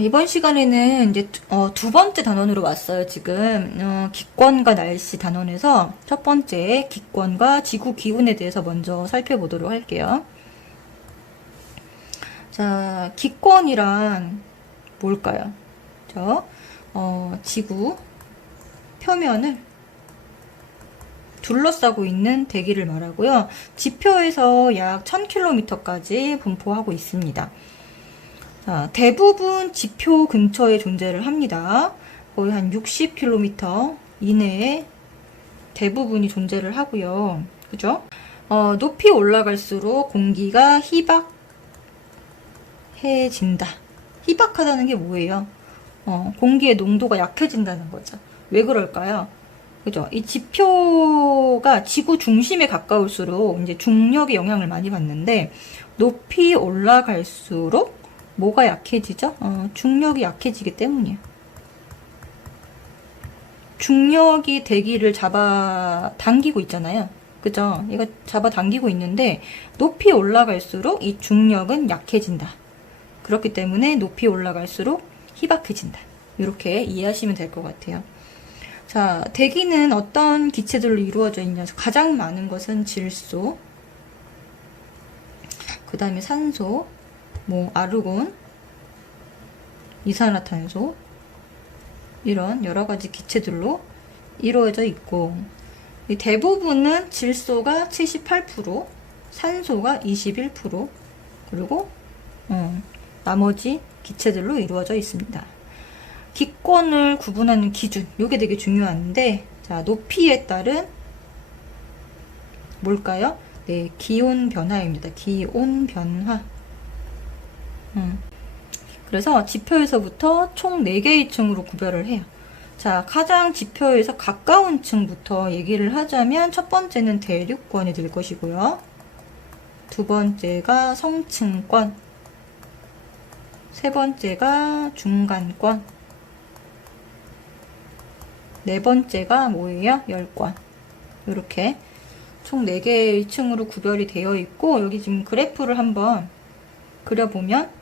이번 시간에는 이제 두 번째 단원으로 왔어요. 지금 기권과 날씨 단원에서 첫 번째 기권과 지구 기온에 대해서 먼저 살펴보도록 할게요. 자, 기권이란 뭘까요? 지구 표면을 둘러싸고 있는 대기를 말하고요. 지표에서 약 1000km까지 분포하고 있습니다. 자, 대부분 지표 근처에 존재를 합니다. 거의 한 60km 이내에 대부분이 존재를 하고요. 그죠? 높이 올라갈수록 공기가 희박해진다. 희박하다는 게 뭐예요? 공기의 농도가 약해진다는 거죠. 왜 그럴까요? 그죠? 이 지표가 지구 중심에 가까울수록 이제 중력의 영향을 많이 받는데, 높이 올라갈수록 뭐가 약해지죠? 중력이 약해지기 때문이에요. 중력이 대기를 잡아 당기고 있잖아요. 그죠? 이거 잡아 당기고 있는데, 높이 올라갈수록 이 중력은 약해진다. 그렇기 때문에 높이 올라갈수록 희박해진다. 이렇게 이해하시면 될 것 같아요. 자, 대기는 어떤 기체들로 이루어져 있냐? 가장 많은 것은 질소, 그 다음에 산소, 아르곤, 이산화탄소, 이런 여러 가지 기체들로 이루어져 있고, 대부분은 질소가 78%, 산소가 21%, 그리고 나머지 기체들로 이루어져 있습니다. 기권을 구분하는 기준, 이게 되게 중요한데, 자, 높이에 따른 뭘까요? 네, 기온 변화입니다. 기온 변화. 그래서 지표에서부터 총 4개의 층으로 구별을 해요. 자, 가장 지표에서 가까운 층부터 얘기를 하자면, 첫 번째는 대륙권이 될 것이고요. 두 번째가 성층권, 세 번째가 중간권, 네 번째가 뭐예요? 열권. 이렇게 총 4개의 층으로 구별이 되어 있고, 여기 지금 그래프를 한번 그려보면,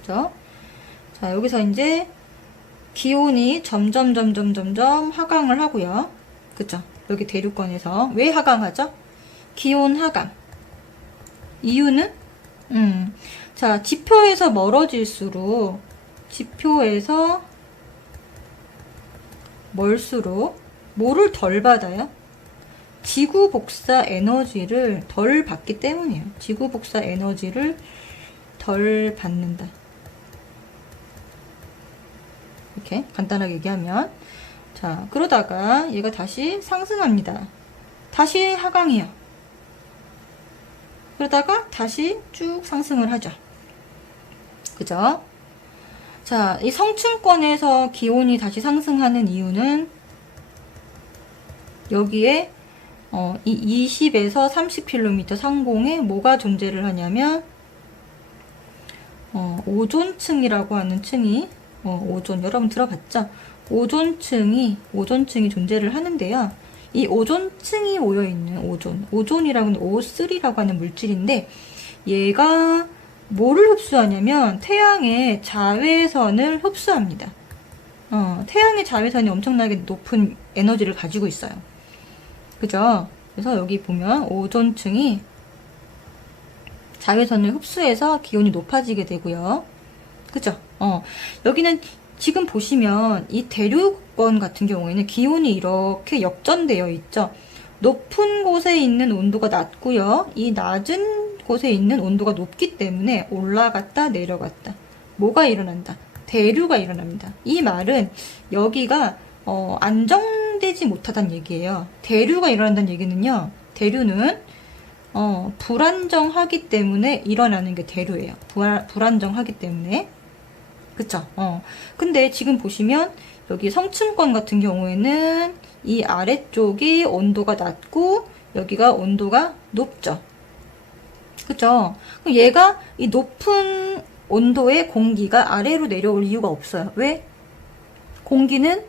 그죠? 자, 여기서 이제 기온이 점점 하강을 하고요. 그죠? 여기 대륙권에서 왜 하강하죠? 기온 하강. 이유는 자, 지표에서 멀어질수록, 지표에서 멀수록 뭐를 덜 받아요? 지구 복사 에너지를 덜 받기 때문이에요. 지구 복사 에너지를 덜 받는다. 이렇게 간단하게 얘기하면, 자, 그러다가 얘가 다시 상승합니다. 다시 하강해요. 그러다가 다시 쭉 상승을 하죠. 그죠? 자, 이 성층권에서 기온이 다시 상승하는 이유는, 여기에 이 20에서 30km 상공에 뭐가 존재를 하냐면, 오존층이라고 하는 층이, 오존, 여러분 들어봤죠? 오존층이 존재를 하는데요. 이 오존층이 모여있는 오존이라고 하는 O3라고 하는 물질인데, 얘가 뭐를 흡수하냐면 태양의 자외선을 흡수합니다. 태양의 자외선이 엄청나게 높은 에너지를 가지고 있어요. 그죠? 그래서 여기 보면 오존층이 자외선을 흡수해서 기온이 높아지게 되고요. 그죠? 여기는 지금 보시면 이 대륙권 같은 경우에는 기온이 이렇게 역전되어 있죠. 높은 곳에 있는 온도가 낮고요. 이 낮은 곳에 있는 온도가 높기 때문에 올라갔다 내려갔다. 뭐가 일어난다? 대류가 일어납니다. 이 말은 여기가 안정되지 못하다는 얘기예요. 대류가 일어난다는 얘기는요. 대류는 불안정하기 때문에 일어나는 게 대류예요. 불안정하기 때문에. 그쵸? 근데 지금 보시면 여기 성층권 같은 경우에는 이 아래쪽이 온도가 낮고 여기가 온도가 높죠. 그쵸? 그럼 얘가 이 높은 온도의 공기가 아래로 내려올 이유가 없어요. 왜? 공기는,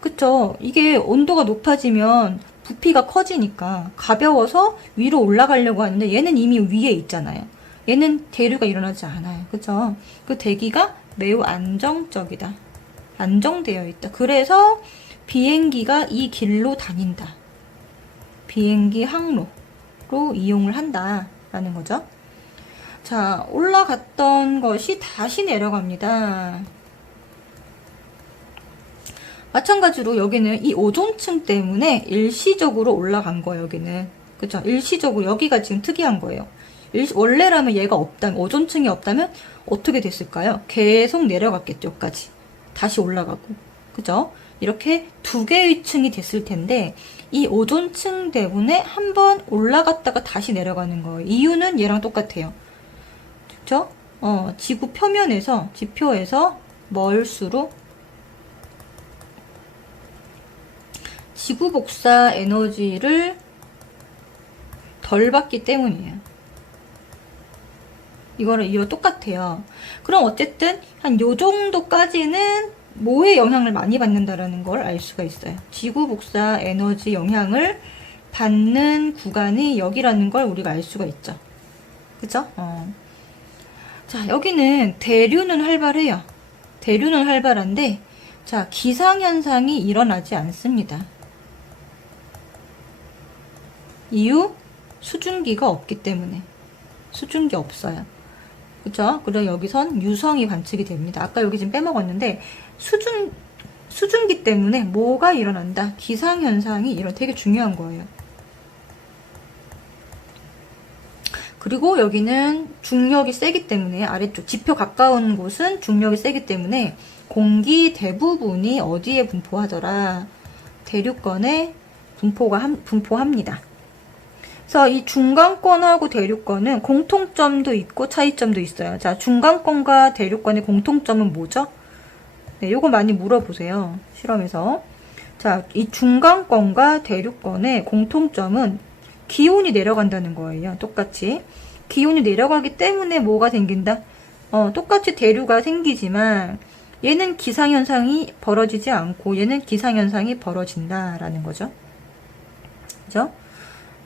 그쵸? 이게 온도가 높아지면 부피가 커지니까 가벼워서 위로 올라가려고 하는데 얘는 이미 위에 있잖아요. 얘는 대류가 일어나지 않아요. 그죠? 그 대기가 매우 안정적이다. 안정되어 있다. 그래서 비행기가 이 길로 다닌다. 비행기 항로로 이용을 한다라는 거죠. 자, 올라갔던 것이 다시 내려갑니다. 마찬가지로 여기는 이 오존층 때문에 일시적으로 올라간 거예요, 여기는. 그쵸? 일시적으로 여기가 지금 특이한 거예요. 원래라면 얘가 없다면, 오존층이 없다면 어떻게 됐을까요? 계속 내려갔겠죠, 여기까지. 다시 올라가고. 그죠? 이렇게 두 개의 층이 됐을 텐데, 이 오존층 때문에 한번 올라갔다가 다시 내려가는 거예요. 이유는 얘랑 똑같아요. 그쵸? 지구 표면에서, 지표에서 멀수록 지구 복사 에너지를 덜 받기 때문이에요. 이거 똑같아요. 그럼 어쨌든 한 요 정도까지는 뭐에 영향을 많이 받는다라는 걸 알 수가 있어요. 지구 복사 에너지 영향을 받는 구간이 여기라는 걸 우리가 알 수가 있죠. 그죠? 자, 여기는 대류는 활발해요. 대류는 활발한데, 자, 기상현상이 일어나지 않습니다. 이유? 수증기가 없기 때문에. 수증기 없어요. 그쵸? 그래서 여기선 유성이 관측이 됩니다. 아까 여기 지금 빼먹었는데, 수증기 때문에 뭐가 일어난다? 기상현상이 되게 중요한 거예요. 그리고 여기는 중력이 세기 때문에, 아래쪽, 지표 가까운 곳은 중력이 세기 때문에, 공기 대부분이 어디에 분포하더라? 대류권에 분포합니다. 그래서 이 중간권하고 대류권은 공통점도 있고 차이점도 있어요. 자, 중간권과 대류권의 공통점은 뭐죠? 네, 요거 많이 물어보세요. 실험에서. 자, 이 중간권과 대류권의 공통점은 기온이 내려간다는 거예요. 똑같이. 기온이 내려가기 때문에 뭐가 생긴다? 똑같이 대류가 생기지만 얘는 기상현상이 벌어지지 않고 얘는 기상현상이 벌어진다라는 거죠. 그죠?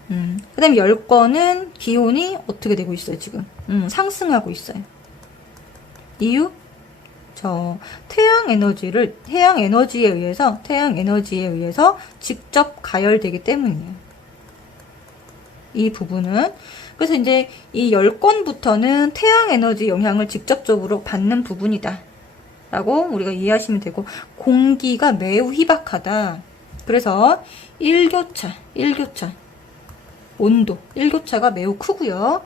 그 다음에 열권은 기온이 어떻게 되고 있어요, 지금? 상승하고 있어요. 이유? 태양 에너지에 의해서 직접 가열되기 때문이에요. 이 부분은. 그래서 이제 이 열권부터는 태양 에너지 영향을 직접적으로 받는 부분이다. 라고 우리가 이해하시면 되고, 공기가 매우 희박하다. 그래서 일교차. 온도, 일교차가 매우 크고요.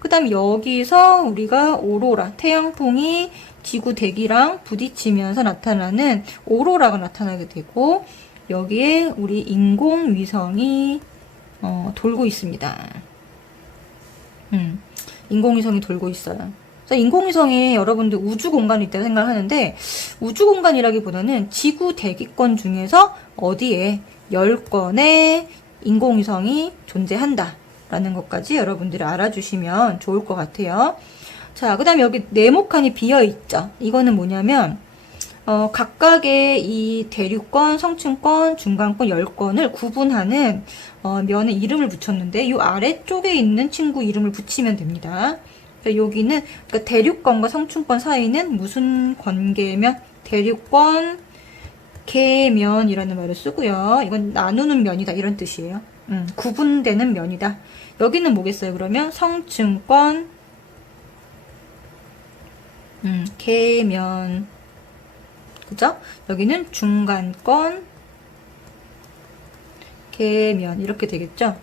그 다음 여기서 우리가 오로라, 태양풍이 지구 대기랑 부딪히면서 나타나는 오로라가 나타나게 되고, 여기에 우리 인공위성이 돌고 있습니다. 인공위성이 돌고 있어요. 그래서 인공위성에 여러분들 우주 공간이 있다고 생각하는데, 우주 공간이라기보다는 지구 대기권 중에서 어디에 10건의 인공위성이 존재한다 라는 것까지 여러분들이 알아주시면 좋을 것 같아요. 자, 그 다음에 여기 네모칸이 비어있죠. 이거는 뭐냐면 각각의 이 대류권, 성층권, 중간권, 열권을 구분하는 면에 이름을 붙였는데, 이 아래쪽에 있는 친구 이름을 붙이면 됩니다. 여기는 그러니까 대류권과 성층권 사이는 무슨 관계면? 대류권 계면이라는 말을 쓰고요. 이건 나누는 면이다 이런 뜻이에요. 구분되는 면이다. 여기는 뭐겠어요? 그러면 성층권 계면, 그죠? 여기는 중간권 계면 이렇게 되겠죠?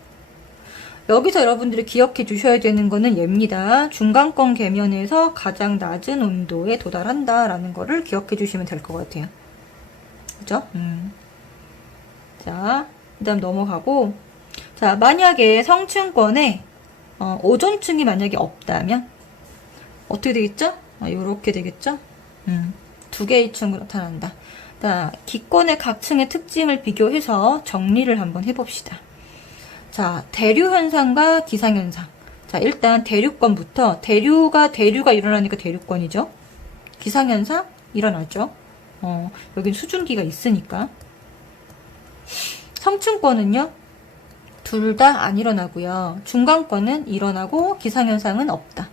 여기서 여러분들이 기억해 주셔야 되는 거는 얘입니다. 중간권 계면에서 가장 낮은 온도에 도달한다 라는 거를 기억해 주시면 될 것 같아요. 그죠? 자, 그 다음 넘어가고, 자, 만약에 성층권에 오존층이 만약에 없다면 어떻게 되겠죠? 요렇게 되겠죠? 두 개의 층으로 나타난다. 자, 기권의 각 층의 특징을 비교해서 정리를 한번 해봅시다. 자, 대류 현상과 기상 현상. 자, 일단 대류권부터, 대류가 일어나니까 대류권이죠. 기상 현상 일어나죠. 여긴 수증기가 있으니까. 성층권은요, 둘 다 안 일어나고요. 중간권은 일어나고 기상현상은 없다.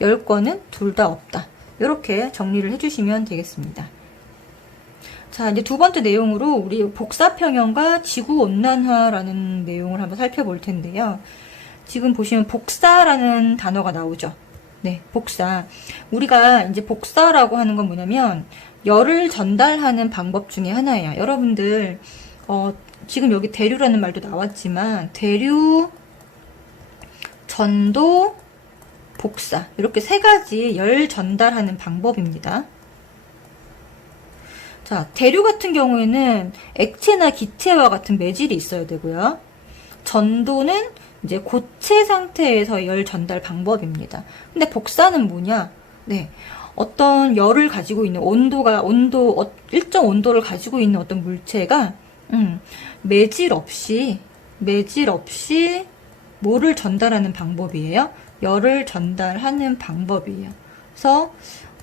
열권은 둘 다 없다. 이렇게 정리를 해주시면 되겠습니다. 자, 이제 두 번째 내용으로 우리 복사평형과 지구온난화라는 내용을 한번 살펴볼 텐데요. 지금 보시면 복사라는 단어가 나오죠. 네, 복사. 우리가 이제 복사라고 하는 건 뭐냐면 열을 전달하는 방법 중에 하나예요. 여러분들 지금 여기 대류라는 말도 나왔지만 대류, 전도, 복사 이렇게 세 가지 열 전달하는 방법입니다. 자, 대류 같은 경우에는 액체나 기체와 같은 매질이 있어야 되고요. 전도는 이제 고체 상태에서 열 전달 방법입니다. 근데 복사는 뭐냐? 네. 어떤 열을 가지고 있는 일정 온도를 가지고 있는 어떤 물체가 매질 없이 뭐를 전달하는 방법이에요? 열을 전달하는 방법이에요. 그래서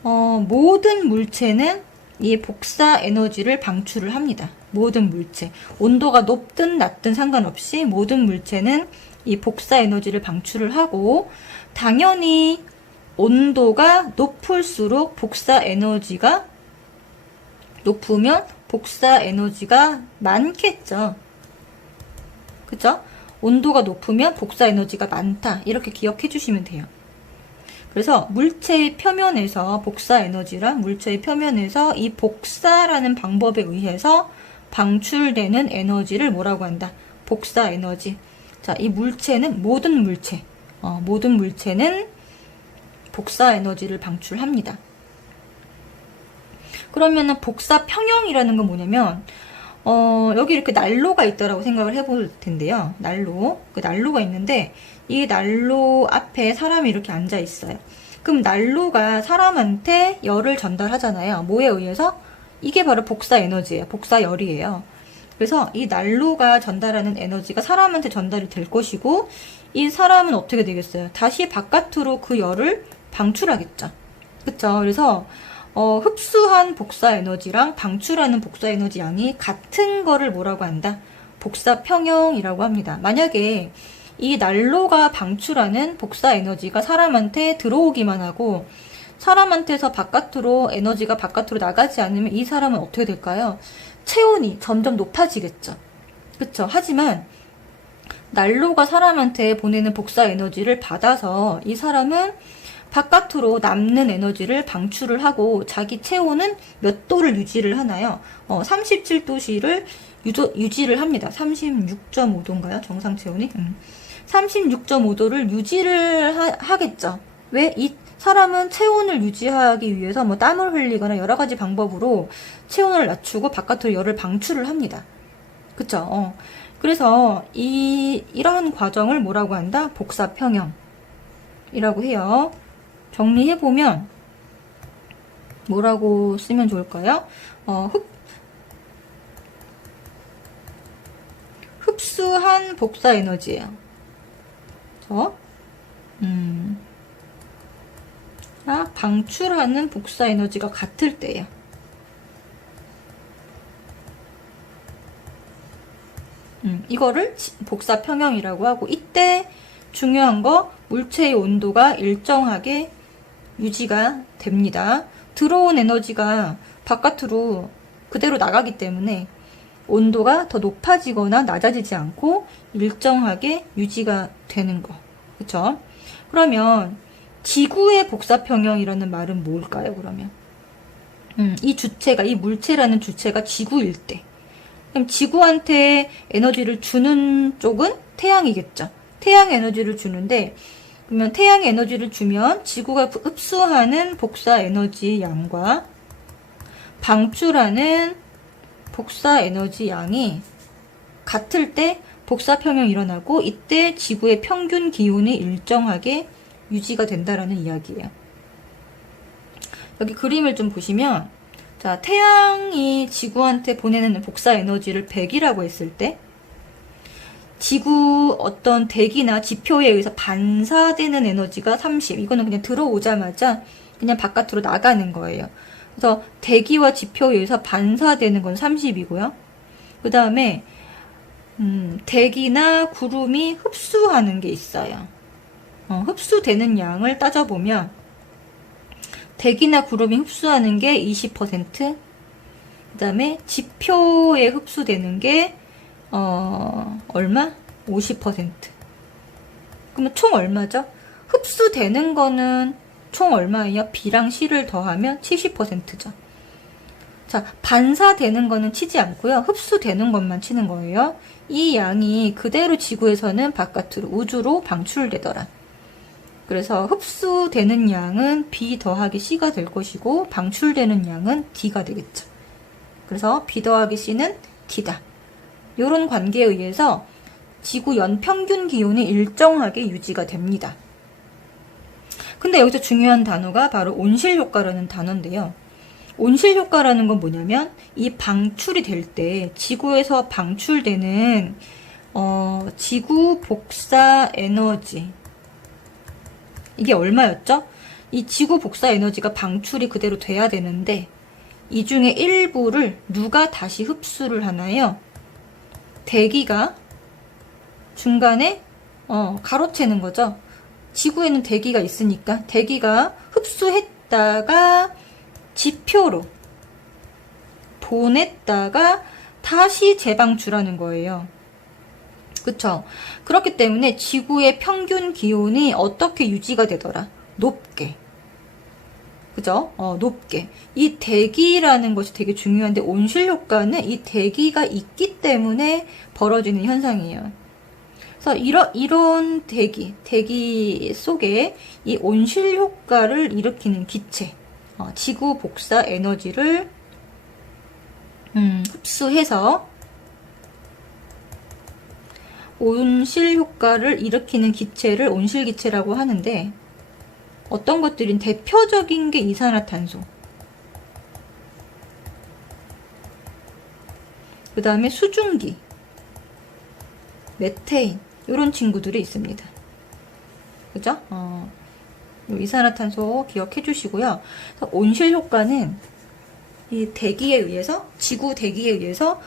모든 물체는 이 복사 에너지를 방출을 합니다. 모든 물체. 온도가 높든 낮든 상관없이 모든 물체는 이 복사 에너지를 방출을 하고, 당연히 온도가 높을수록 복사 에너지가 높으면 복사 에너지가 많겠죠. 그쵸? 온도가 높으면 복사 에너지가 많다. 이렇게 기억해 주시면 돼요. 그래서 물체의 표면에서 복사 에너지랑 물체의 표면에서 이 복사라는 방법에 의해서 방출되는 에너지를 뭐라고 한다? 복사 에너지. 자, 이 물체는 모든 물체는 복사 에너지를 방출합니다. 그러면은 복사 평형이라는 건 뭐냐면 여기 이렇게 난로가 있다라고 생각을 해볼 텐데요. 난로가 있는데 이 난로 앞에 사람이 이렇게 앉아 있어요. 그럼 난로가 사람한테 열을 전달하잖아요. 뭐에 의해서? 이게 바로 복사 에너지예요. 복사 열이에요. 그래서 이 난로가 전달하는 에너지가 사람한테 전달이 될 것이고, 이 사람은 어떻게 되겠어요? 다시 바깥으로 그 열을 방출하겠죠. 그쵸? 그래서 흡수한 복사 에너지랑 방출하는 복사 에너지 양이 같은 거를 뭐라고 한다? 복사 평형이라고 합니다. 만약에 이 난로가 방출하는 복사 에너지가 사람한테 들어오기만 하고 사람한테서 바깥으로 에너지가 바깥으로 나가지 않으면 이 사람은 어떻게 될까요? 체온이 점점 높아지겠죠. 그쵸? 하지만 난로가 사람한테 보내는 복사 에너지를 받아서 이 사람은 바깥으로 남는 에너지를 방출을 하고 자기 체온은 몇 도를 유지를 하나요? 37도씨를 유지를 합니다. 36.5도인가요? 정상 체온이? 36.5도를 유지를 하겠죠. 왜? 이 사람은 체온을 유지하기 위해서 뭐 땀을 흘리거나 여러 가지 방법으로 체온을 낮추고 바깥으로 열을 방출을 합니다. 그쵸? 그래서 이러한 과정을 뭐라고 한다? 복사 평형이라고 해요. 정리해보면 뭐라고 쓰면 좋을까요? 흡수한 복사 에너지예요. 방출하는 복사 에너지가 같을 때예요. 이거를 복사 평형이라고 하고, 이때 중요한 거 물체의 온도가 일정하게 유지가 됩니다. 들어온 에너지가 바깥으로 그대로 나가기 때문에 온도가 더 높아지거나 낮아지지 않고 일정하게 유지가 되는 거. 그쵸? 그러면 지구의 복사평형이라는 말은 뭘까요, 그러면? 이 물체라는 주체가 지구일 때. 그럼 지구한테 에너지를 주는 쪽은 태양이겠죠. 태양 에너지를 주는데, 그러면 태양 에너지를 주면 지구가 흡수하는 복사 에너지 양과 방출하는 복사 에너지 양이 같을 때 복사 평형이 일어나고, 이때 지구의 평균 기온이 일정하게 유지가 된다라는 이야기예요. 여기 그림을 좀 보시면, 자, 태양이 지구한테 보내는 복사 에너지를 100이라고 했을 때 지구 어떤 대기나 지표에 의해서 반사되는 에너지가 30. 이거는 그냥 들어오자마자 그냥 바깥으로 나가는 거예요. 그래서 대기와 지표에 의해서 반사되는 건 30이고요. 그 다음에 대기나 구름이 흡수하는 게 있어요. 흡수되는 양을 따져보면 대기나 구름이 흡수하는 게 20%, 그 다음에 지표에 흡수되는 게 얼마? 50%. 그러면 총 얼마죠? 흡수되는 거는 총 얼마예요? B랑 C를 더하면 70%죠. 자, 반사되는 거는 치지 않고요. 흡수되는 것만 치는 거예요. 이 양이 그대로 지구에서는 바깥으로 우주로 방출되더라. 그래서 흡수되는 양은 B 더하기 C가 될 것이고 방출되는 양은 D가 되겠죠. 그래서 B 더하기 C는 D다. 이런 관계에 의해서 지구 연평균 기온이 일정하게 유지가 됩니다. 근데 여기서 중요한 단어가 바로 온실효과라는 단어인데요. 온실효과라는 건 뭐냐면 이 방출이 될 때 지구에서 방출되는 지구 복사 에너지, 이게 얼마였죠? 이 지구 복사 에너지가 방출이 그대로 돼야 되는데 이 중에 일부를 누가 다시 흡수를 하나요? 대기가 중간에 가로채는 거죠. 지구에는 대기가 있으니까 대기가 흡수했다가 지표로 보냈다가 다시 재방출하는 거예요. 그쵸? 그렇기 때문에 지구의 평균 기온이 어떻게 유지가 되더라? 높게. 그죠? 높게. 이 대기라는 것이 되게 중요한데 온실효과는 이 대기가 있기 때문에 벌어지는 현상이에요. 그래서 이런 대기 속에 이 온실효과를 일으키는 기체, 지구 복사 에너지를 흡수해서 온실효과를 일으키는 기체를 온실기체라고 하는데 어떤 것들인 대표적인 게 이산화탄소, 그 다음에 수증기, 메테인 이런 친구들이 있습니다. 그죠? 이산화탄소 기억해 주시고요. 온실효과는 이 대기에 의해서, 지구 대기에 의해서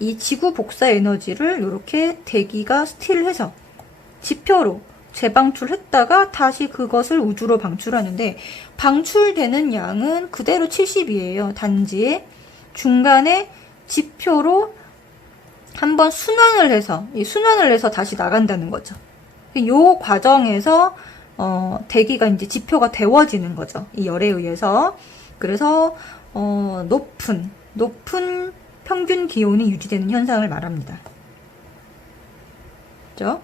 이 지구 복사 에너지를 이렇게 대기가 스틸해서 지표로 재방출했다가 다시 그것을 우주로 방출하는데 방출되는 양은 그대로 70이에요. 단지 중간에 지표로 한번 순환을 해서 다시 나간다는 거죠. 이 과정에서 대기가 이제 지표가 데워지는 거죠. 이 열에 의해서. 그래서 높은 평균 기온이 유지되는 현상을 말합니다. 그죠?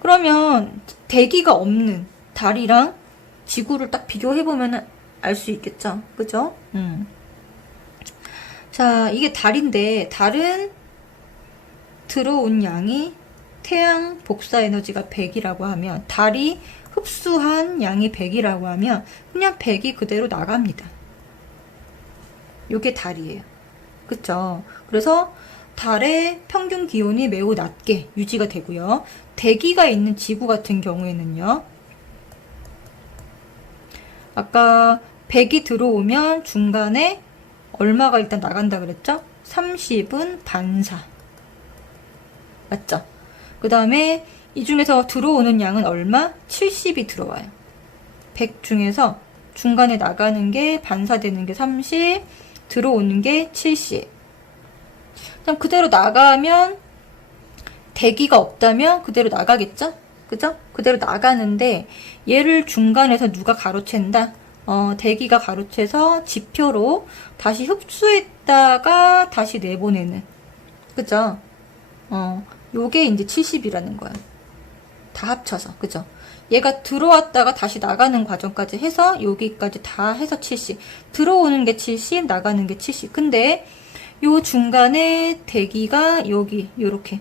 그러면 대기가 없는 달이랑 지구를 딱 비교해보면 알 수 있겠죠? 그죠? 자, 이게 달인데, 달은 들어온 양이 태양 복사 에너지가 100이라고 하면, 달이 흡수한 양이 100이라고 하면, 그냥 100이 그대로 나갑니다. 요게 달이에요. 그쵸? 그래서 달의 평균 기온이 매우 낮게 유지가 되고요. 대기가 있는 지구 같은 경우에는요. 아까 100이 들어오면 중간에 얼마가 일단 나간다 그랬죠? 30은 반사. 맞죠? 그 다음에 이 중에서 들어오는 양은 얼마? 70이 들어와요. 100 중에서 중간에 나가는 게 반사되는 게 30, 들어오는 게 70. 그냥 그대로 나가면 대기가 없다면 그대로 나가겠죠? 그죠? 그대로 나가는데 얘를 중간에서 누가 가로챈다? 대기가 가로채서 지표로 다시 흡수했다가 다시 내보내는. 그죠? 요게 이제 70이라는 거야. 다 합쳐서. 그죠? 얘가 들어왔다가 다시 나가는 과정까지 해서 여기까지 다 해서 70. 들어오는 게 70, 나가는 게 70. 근데 요 중간에 대기가 여기 요렇게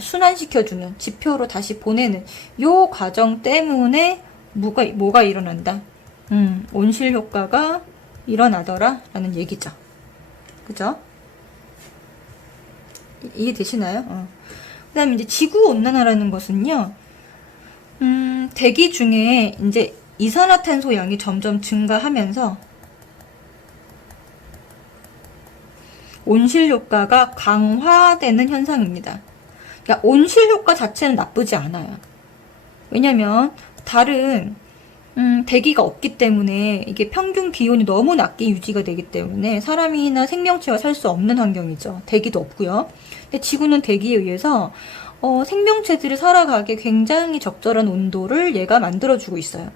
순환시켜주는, 지표로 다시 보내는 요 과정 때문에 뭐가 일어난다? 온실 효과가 일어나더라 라는 얘기죠. 그죠? 이해되시나요? 그 다음에 이제 지구온난화라는 것은요, 대기 중에 이제 이산화탄소 양이 점점 증가하면서 온실 효과가 강화되는 현상입니다. 그러니까 온실 효과 자체는 나쁘지 않아요. 왜냐면 달은 대기가 없기 때문에 이게 평균 기온이 너무 낮게 유지가 되기 때문에 사람이나 생명체가 살 수 없는 환경이죠. 대기도 없고요. 근데 지구는 대기에 의해서 생명체들이 살아가기에 굉장히 적절한 온도를 얘가 만들어주고 있어요.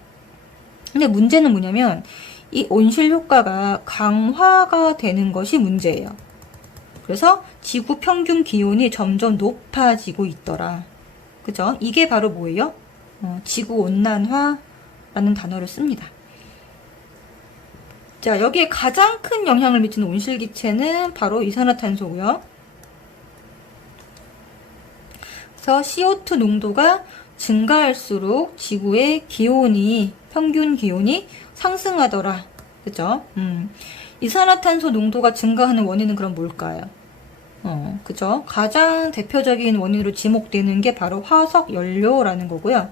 근데 문제는 뭐냐면 이 온실 효과가 강화가 되는 것이 문제예요. 그래서 지구 평균 기온이 점점 높아지고 있더라. 그죠? 이게 바로 뭐예요? 지구 온난화라는 단어를 씁니다. 자, 여기에 가장 큰 영향을 미치는 온실기체는 바로 이산화탄소고요. 그래서 CO2 농도가 증가할수록 지구의 기온이, 평균 기온이 상승하더라. 그죠? 이산화탄소 농도가 증가하는 원인은 그럼 뭘까요? 그죠? 가장 대표적인 원인으로 지목되는 게 바로 화석 연료라는 거고요.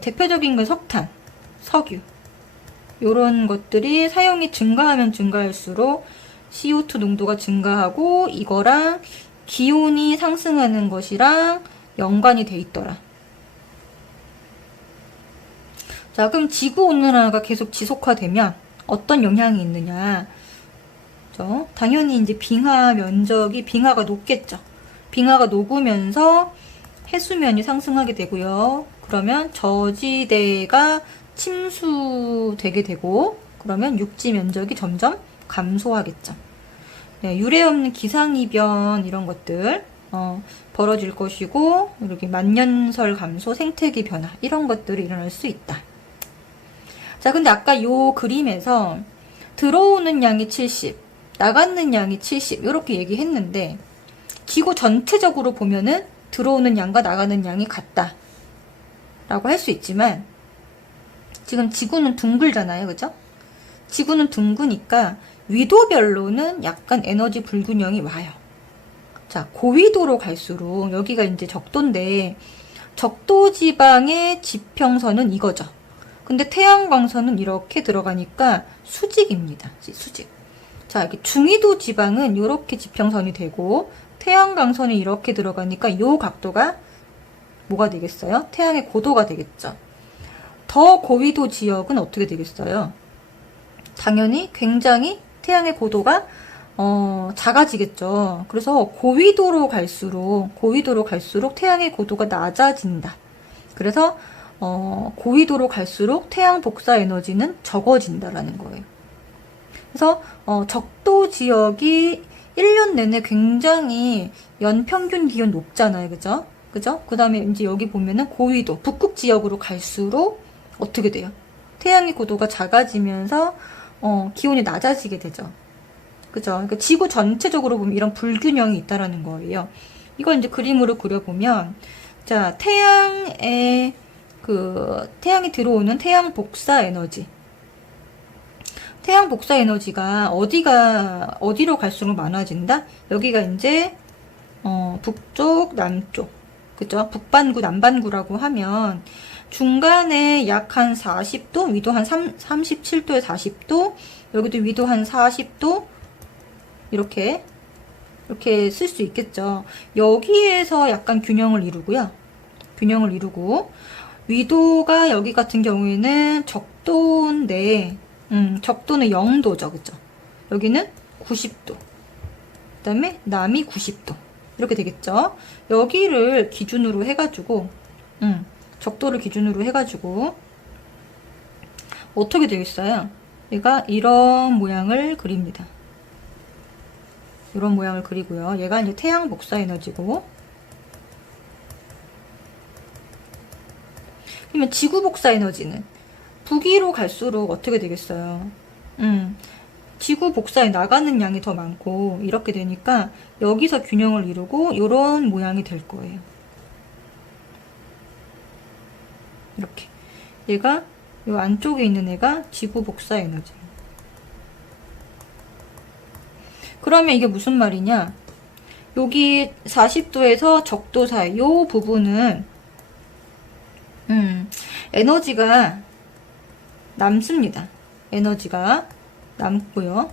대표적인 건 석탄, 석유. 요런 것들이 사용이 증가하면 증가할수록 CO2 농도가 증가하고 이거랑 기온이 상승하는 것이랑 연관이 돼 있더라. 자, 그럼 지구온난화가 계속 지속화되면 어떤 영향이 있느냐? 당연히 이제 빙하가 녹겠죠. 빙하가 녹으면서 해수면이 상승하게 되고요. 그러면 저지대가 침수되게 되고, 그러면 육지 면적이 점점 감소하겠죠. 네, 유례 없는 기상이변 이런 것들 벌어질 것이고, 이렇게 만년설 감소, 생태계 변화 이런 것들이 일어날 수 있다. 자, 근데 아까 요 그림에서 들어오는 양이 70, 나가는 양이 70 이렇게 얘기했는데 지구 전체적으로 보면은 들어오는 양과 나가는 양이 같다 라고 할 수 있지만 지금 지구는 둥글잖아요. 그죠? 지구는 둥그니까 위도별로는 약간 에너지 불균형이 와요. 자, 고위도로 갈수록 여기가 이제 적도인데 적도 지방의 지평선은 이거죠. 근데 태양광선은 이렇게 들어가니까 수직입니다. 수직. 자, 이렇게 중위도 지방은 이렇게 지평선이 되고 태양광선이 이렇게 들어가니까 이 각도가 뭐가 되겠어요? 태양의 고도가 되겠죠. 더 고위도 지역은 어떻게 되겠어요? 당연히 굉장히 태양의 고도가 작아지겠죠. 그래서 고위도로 갈수록 태양의 고도가 낮아진다. 그래서 고위도로 갈수록 태양 복사 에너지는 적어진다라는 거예요. 그래서 적도 지역이 1년 내내 굉장히 연평균 기온 높잖아요. 그죠? 그 다음에 이제 여기 보면은 고위도, 북극 지역으로 갈수록 어떻게 돼요? 태양의 고도가 작아지면서 기온이 낮아지게 되죠. 그죠? 그러니까 지구 전체적으로 보면 이런 불균형이 있다라는 거예요. 이걸 이제 그림으로 그려보면, 자, 태양이 들어오는 태양 복사 에너지. 태양 복사 에너지가 어디로 갈수록 많아진다? 여기가 이제, 북쪽, 남쪽. 그죠? 북반구, 남반구라고 하면, 중간에 약 한 40도, 위도 한 37도에 40도, 여기도 위도 한 40도, 이렇게 쓸 수 있겠죠. 여기에서 약간 균형을 이루고, 위도가 여기 같은 경우에는 적도인데, 적도는 0도죠. 그죠? 여기는 90도. 그 다음에 남이 90도. 이렇게 되겠죠? 여기를 기준으로 해가지고, 적도를 기준으로 해가지고, 어떻게 되겠어요? 얘가 이런 모양을 그립니다. 이런 모양을 그리고요. 얘가 이제 태양 복사 에너지고, 그러면 지구 복사 에너지는 북위로 갈수록 어떻게 되겠어요? 지구 복사에 나가는 양이 더 많고 이렇게 되니까 여기서 균형을 이루고 이런 모양이 될 거예요. 이렇게 얘가 이 안쪽에 있는 애가 지구 복사 에너지. 그러면 이게 무슨 말이냐? 여기 40도에서 적도 사이 이 부분은 에너지가 남습니다. 에너지가 남고요.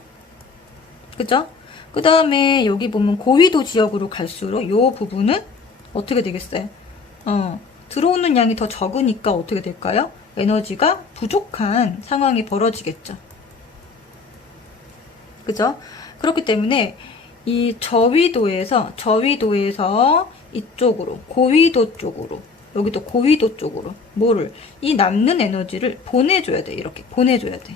그죠? 그 다음에 여기 보면 고위도 지역으로 갈수록 이 부분은 어떻게 되겠어요? 들어오는 양이 더 적으니까 어떻게 될까요? 에너지가 부족한 상황이 벌어지겠죠. 그죠? 그렇기 때문에 이 저위도에서 이쪽으로, 고위도 쪽으로, 여기도 고위도 쪽으로, 이 남는 에너지를 보내줘야 돼. 이렇게 보내줘야 돼.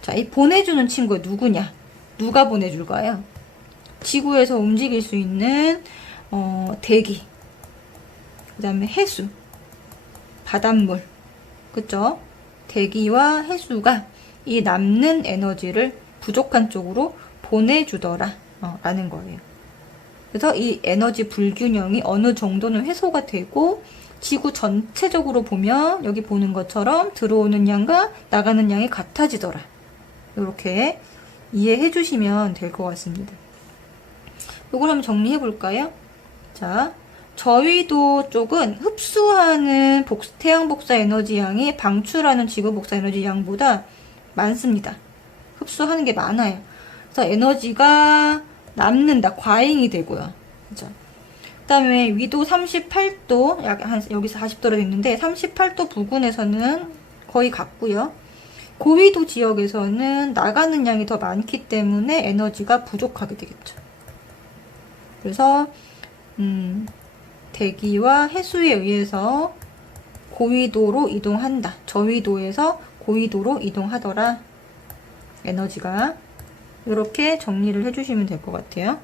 자, 이 보내주는 친구가 누구냐? 누가 보내줄까요? 지구에서 움직일 수 있는, 대기, 그 다음에 해수, 바닷물, 그쵸? 대기와 해수가 이 남는 에너지를 부족한 쪽으로 보내주더라 라는 거예요. 그래서 이 에너지 불균형이 어느 정도는 해소가 되고 지구 전체적으로 보면 여기 보는 것처럼 들어오는 양과 나가는 양이 같아지더라. 이렇게 이해해 주시면 될 것 같습니다. 이걸 한번 정리해 볼까요? 자, 저위도 쪽은 흡수하는 태양 복사 에너지 양이 방출하는 지구 복사 에너지 양보다 많습니다. 흡수하는 게 많아요. 그래서 에너지가 남는다, 과잉이 되고요. 그죠? 그 다음에 위도 38도, 여기서 40도로 됐는데 38도 부근에서는 거의 같고요. 고위도 지역에서는 나가는 양이 더 많기 때문에 에너지가 부족하게 되겠죠. 그래서 대기와 해수에 의해서 고위도로 이동한다. 저위도에서 고위도로 이동하더라. 에너지가. 이렇게 정리를 해주시면 될 것 같아요.